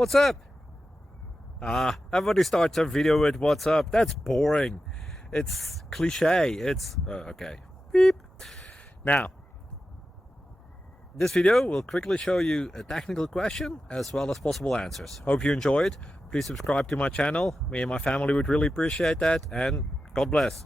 What's up? Everybody starts a video with what's up. That's boring. It's cliche. It's okay. Beep. Now, this video will quickly show you a technical question as well as possible answers. Hope you enjoy it. Please subscribe to my channel. Me and my family would really appreciate that, and God bless.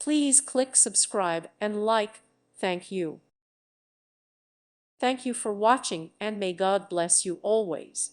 Please click subscribe and like. Thank you. Thank you for watching, and may God bless you always.